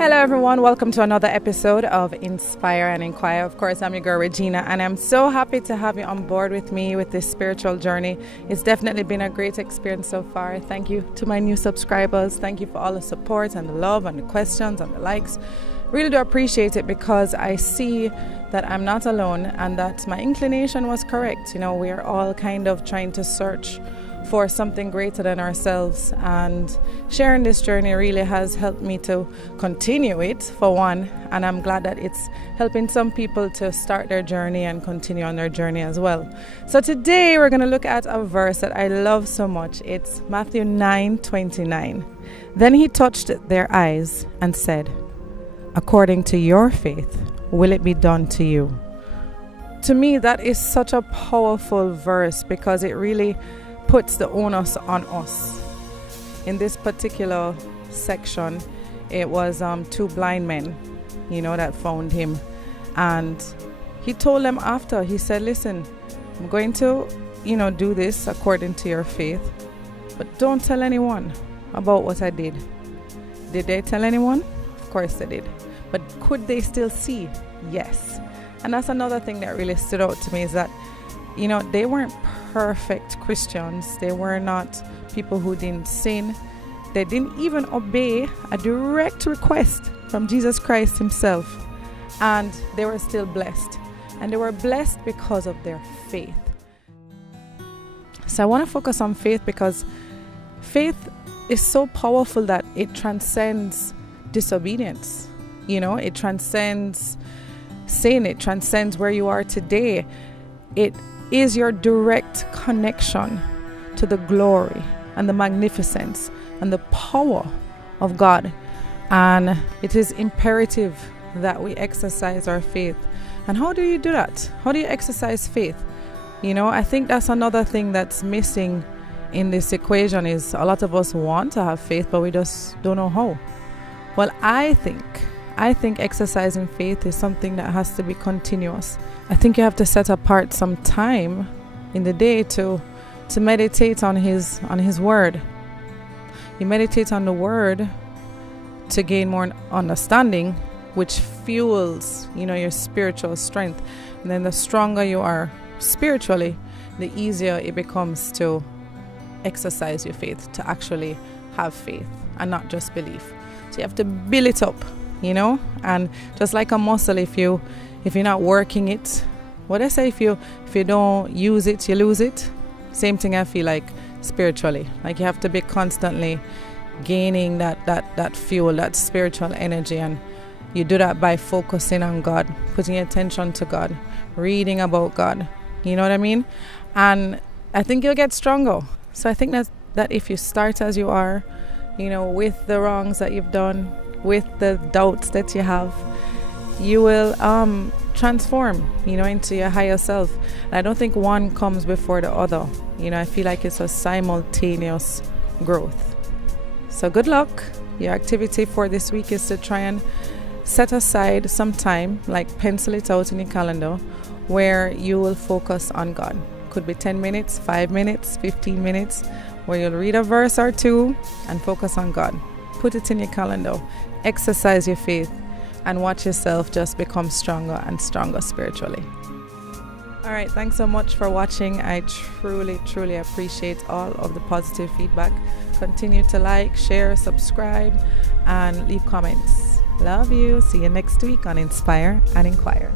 Hello everyone, welcome to another episode of Inspire and Inquire. Of course, I'm your girl Regina, and I'm so happy to have you on board with me with this spiritual journey. It's definitely been a great experience so far. Thank you to my new subscribers. Thank you for all the support and the love and the questions and the likes. Really do appreciate it, because I see that I'm not alone and that my inclination was correct. You know, we are all kind of trying to search for something greater than ourselves, and sharing this journey really has helped me to continue it, for one, and I'm glad that it's helping some people to start their journey and continue on their journey as well. So today we're going to look at a verse that I love so much. It's Matthew 9:29. Then he touched their eyes and said, "According to your faith, will it be done to you?" To me, that is such a powerful verse, because it really puts the onus on us. In this particular section, it was two blind men, that found him. And he told them after, he said, listen, I'm going to, do this according to your faith, but don't tell anyone about what I did. Did they tell anyone? Of course they did. But could they still see? Yes. And that's another thing that really stood out to me, is that they weren't perfect Christians. They were not people who didn't sin. They didn't even obey a direct request from Jesus Christ himself. And they were still blessed. And they were blessed because of their faith. So I want to focus on faith, because faith is so powerful that it transcends disobedience. It transcends sin. It transcends where you are today. It is your direct connection to the glory and the magnificence and the power of God. And it is imperative that we exercise our faith. And how do you do that? How do you exercise faith? I think that's another thing that's missing in this equation, is a lot of us want to have faith, but we just don't know how. Well, I think exercising faith is something that has to be continuous. I think you have to set apart some time in the day to meditate on his word. You meditate on the word to gain more understanding, which fuels, your spiritual strength. And then the stronger you are spiritually, the easier it becomes to exercise your faith, to actually have faith and not just belief. So you have to build it up. And just like a muscle, if you're not working it, what I say, if you don't use it, you lose it. Same thing I feel like spiritually. Like you have to be constantly gaining that fuel, that spiritual energy, and you do that by focusing on God, putting your attention to God, reading about God. You know what I mean? And I think you'll get stronger. So I think that if you start as you are, with the wrongs that you've done, with the doubts that you have, you will transform, into your higher self. And I don't think one comes before the other. I feel like it's a simultaneous growth. So good luck. Your activity for this week is to try and set aside some time, like pencil it out in your calendar, where you will focus on God. Could be 10 minutes, 5 minutes, 15 minutes, where you'll read a verse or two and focus on God. Put it in your calendar. Exercise your faith and watch yourself just become stronger and stronger spiritually. All right, thanks so much for watching. I truly appreciate all of the positive feedback. Continue to like, share, subscribe, and leave comments. Love you. See you next week on Inspire and Inquire.